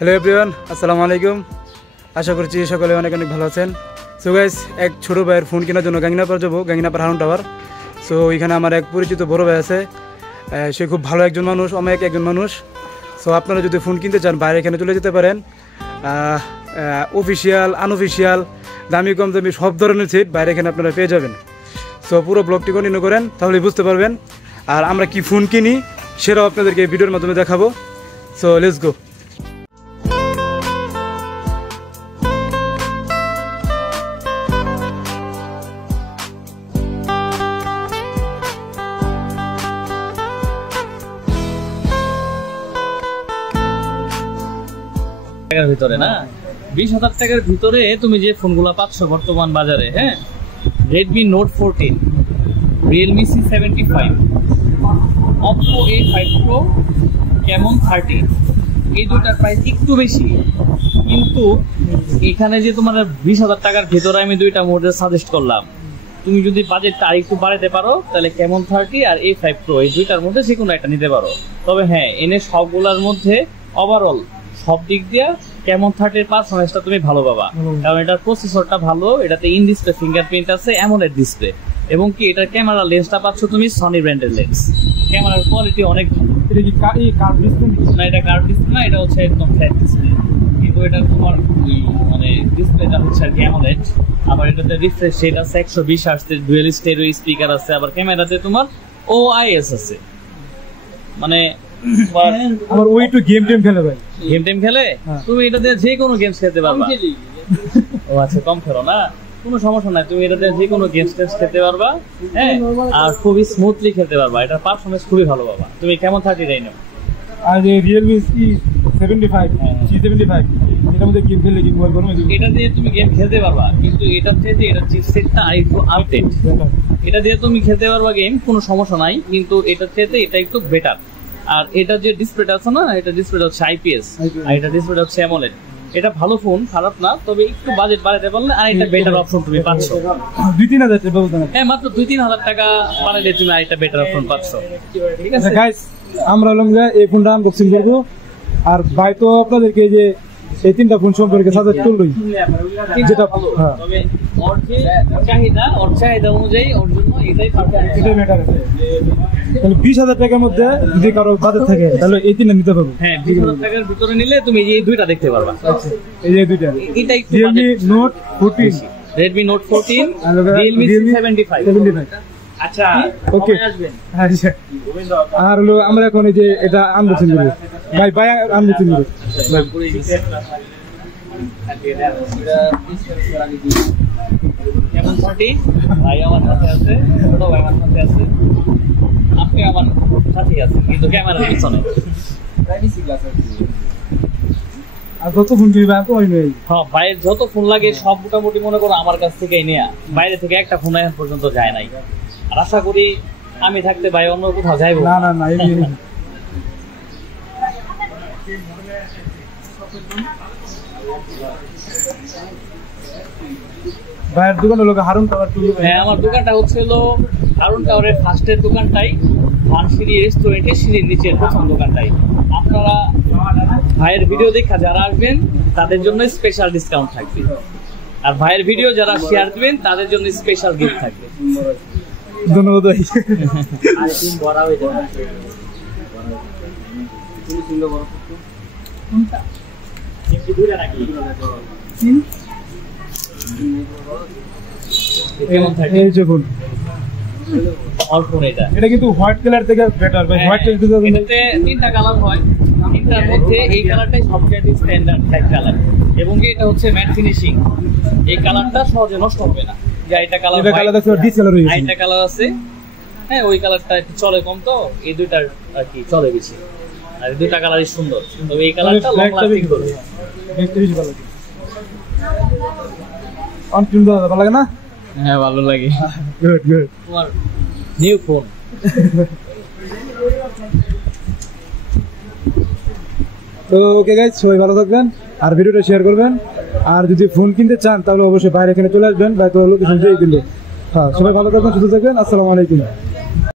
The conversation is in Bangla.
হ্যালো এভরিওয়ান, আসসালামু আলাইকুম। আশা করছি সকলে অনেক অনেক ভালো আছেন। সো গাইস, এক ছোটো ভাইয়ের ফোন কেনার জন্য গাঙ্গিনাপাড় যাবো, গাঙ্গিনাপাড় হারুন টাওয়ার। সো এখানে আমার এক পরিচিত বড় ভাই আছে, সে খুব ভালো একজন মানুষ, অনেক একজন মানুষ। সো আপনারা যদি ফোন কিনতে চান বাইরে এখানে চলে যেতে পারেন। অফিসিয়াল, আনঅফিসিয়াল, দামি কম দামি সব ধরনের সেট বাইরে এখানে আপনারা পেয়ে যাবেন। সো পুরো ব্লগটি কন্টিনিউ করেন, তাহলে বুঝতে পারবেন। আর আমরা কি ফোন কিনি সেটাও আপনাদেরকে এই ভিডিওর মাধ্যমে দেখাবো। So let's go. টাকার ভিতরে না 20,000 টাকার ভিতরে তুমি যে ফোনগুলো পাচ্ছ বর্তমান বাজারে, হ্যাঁ, Redmi Note 14, Realme C75, Oppo A5 Pro, Camon 30, এই দুটার প্রাইস একটু বেশি, কিন্তু এখানে যে তোমার 20,000 টাকার ভিতরে আমি দুইটা মডেল সাজেস্ট করলাম। তুমি যদি বাজেটটা আরেকটু বাড়াতে পারো তাহলে Camon 30 আর A5 Pro এই দুইটার মধ্যে যে কোনো একটা নিতে পারো। তবে হ্যাঁ, এনে সবগুলোর মধ্যে ওভারঅল সব দিক দিয়ে Camon 30 এর পারফরম্যান্সটা তুমি ভালো পাবা, কারণ এটার প্রসেসরটা ভালো, এটাতে ইন ডিসপ্লে ফিঙ্গারপ্রিন্ট আছে, অ্যামোলেড ডিসপ্লে, এবং কি এটার ক্যামেরা লেন্সটা পাচ্ছ তুমি সনি ব্র্যান্ডের লেন্স। ক্যামেরার কোয়ালিটি অনেক ভালো। এটা কি কার্ভ ডিসপ্লে না? এটা কার্ভ ডিসপ্লে না, এটা হচ্ছে একদম ফ্ল্যাট ডিসপ্লে, কিন্তু এটা তোমার মানে ডিসপ্লেটা হচ্ছে আর কি অ্যামোলেড। আবার এটাতে রিফ্রেশ রেট আছে 120 হার্টজের, ডুয়াল স্টেরিও স্পিকার আছে, আবার ক্যামেরাতে তোমার OIS আছে। মানে আমার ওই একটু গেম টেম খেলে ভাই, গেম টেম খেলে তুমি এটা দিয়ে যে কোনো গেমস খেলতে পারবা। ও আচ্ছা, কম খেলো না, কোনো সমস্যা নাই, তুমি এটা দিয়ে যে কোনো গেমস খেলতে পারবা, হ্যাঁ, আর খুবই স্মুথলি খেলতে পারবা। এটা পারফরম্যান্স খুবই ভালো পাবা। তুমি Camon 30 রাই নাও। আর যে Realme C75, C75 এটার মধ্যে গেম খেললে কি মোবাইল গরম হয়ে যাবে? এটা দিয়ে তুমি গেম খেলতে পারবা, কিন্তু এটার থেকে এটা চিপসেটটা আরেকটু আপডেট। এটা দিয়ে তুমি খেলতে পারবা গেম, কোনো সমস্যা নাই, কিন্তু এটার থেকে এটা একটু বেটার। আর এটা যে ডিসপ্লেটা আছে না, এটা ডিসপ্লেটা হচ্ছে IPS, আর এটা ডিসপ্লেটা হচ্ছে অ্যামোলেড। এটা ভালো ফোন, খারাপ না, তবে একটু বাজেট বাড়াতে পারলে আর এটা বেটার অপশন তুমি পাচ্ছ। 2-3 হাজার টাকা, হ্যাঁ, মাত্র 2-3 হাজার টাকা বাড়ালে তুমি আরেকটা বেটার অপশন পাচ্ছ। ঠিক আছে গাইস, আমরা হলাম যে এই ফোনটা আনবক্সিং করবো। আর ভাই তো আপনাদেরকে যে এই তিনটা ফোন সম্পর্কে সাজেস্ট করলোই, যেটা তবে ওর যে চাহিদা অনুযায়ী ওর জন্য এটাই পারফেক্ট, এটাই ম্যাটার আছে। তাহলে 20,000 টাকার মধ্যে যদি কারো বাজেট থাকে তাহলে এই তিনটা নিতে পারবো। হ্যাঁ, 20,000 টাকার ভিতরে নিলে তুমি এই দুইটা দেখতে পারবা। আচ্ছা, এই যে দুইটা, এটা একটু Realme Note 14, Redmi Note 14, Realme C75। আচ্ছা, ওকে, আচ্ছা। আর হলো আমরা এখন এই যে এটা আনবক্সিং করব। ভাই ভাই আনবক্সিং করব। Camon 30 ভাই আমার সাথে আছে, ছোট ভাই আমার সাথে আছে, আপনি আমার সাথে আছেন, কিন্তু ক্যামেরার পিছনে। আর কত ফোন কিনবে আর কই নেই? হ্যাঁ, ভাইয়ের যত ফোন লাগে সব মোটামুটি মনে করো আমার কাছ থেকেই নেয়া, বাইরে থেকে একটা ফোন এখন পর্যন্ত যায় নাই। আর আশা করি আমি থাকতে ভাই অন্য কোথাও যাইবো না না না, এই ভাইয়ের দোকান হলো হারুন টাওয়ার। হ্যাঁ, আমার দোকানটা হচ্ছে হারুন টাওয়ারের ফার্স্টের দোকানটাই, ভানসিরি রেস্টুরেন্টের সিঁড়ির নিচের প্রথম দোকানটাই। আপনারা ভাইয়ের ভিডিও দেখা যারা আসবেন তাদের জন্য স্পেশাল ডিসকাউন্ট থাকবে, আর ভাইয়ের ভিডিও যারা শেয়ার দিবেন তাদের জন্য স্পেশাল গিফট থাকবে। ধন্যবাদ ভাই। এটা কিন্তু হোয়াইট কালার থেকে বেটার ভাই। হোয়াইট কালার এটাতে তিনটা কালার হয়, তিনটার মধ্যে এই কালারটাই সবচেয়ে স্ট্যান্ডার্ড টাইপ কালার, এবং এটা হচ্ছে ম্যাট ফিনিশিং। এই কালারটা সহজে নষ্ট হবে না। যে এটা কালার, এটা কালার আছে, ডিস কালার হয়েছে, এটা কালার আছে, হ্যাঁ, ওই কালারটা একটু চলে কম, তো এই দুইটার আর কি চলে বেশি। আর এই দুইটা কালারই সুন্দর, তবে এই কালারটা লং লাস্টিং করবে, বেশি ভালো লাগে। অন টুন দাও, ভালো লাগে না? হ্যাঁ, ভালো লাগে। Good good. তোমার নিউ ফোন। তো ওকে গাইস, সবাই ভালো থাকবেন আর ভিডিওটা শেয়ার করবেন। আর যদি ফোন কিনতে চান তাহলে অবশ্যই বাইরে এখানে চলে আসবেন, ভাই তো লোকেশন দিয়ে দিলে। হ্যাঁ, সবাই ভালো থাকবেন, সুস্থ থাকবেন, আসসালামু আলাইকুম।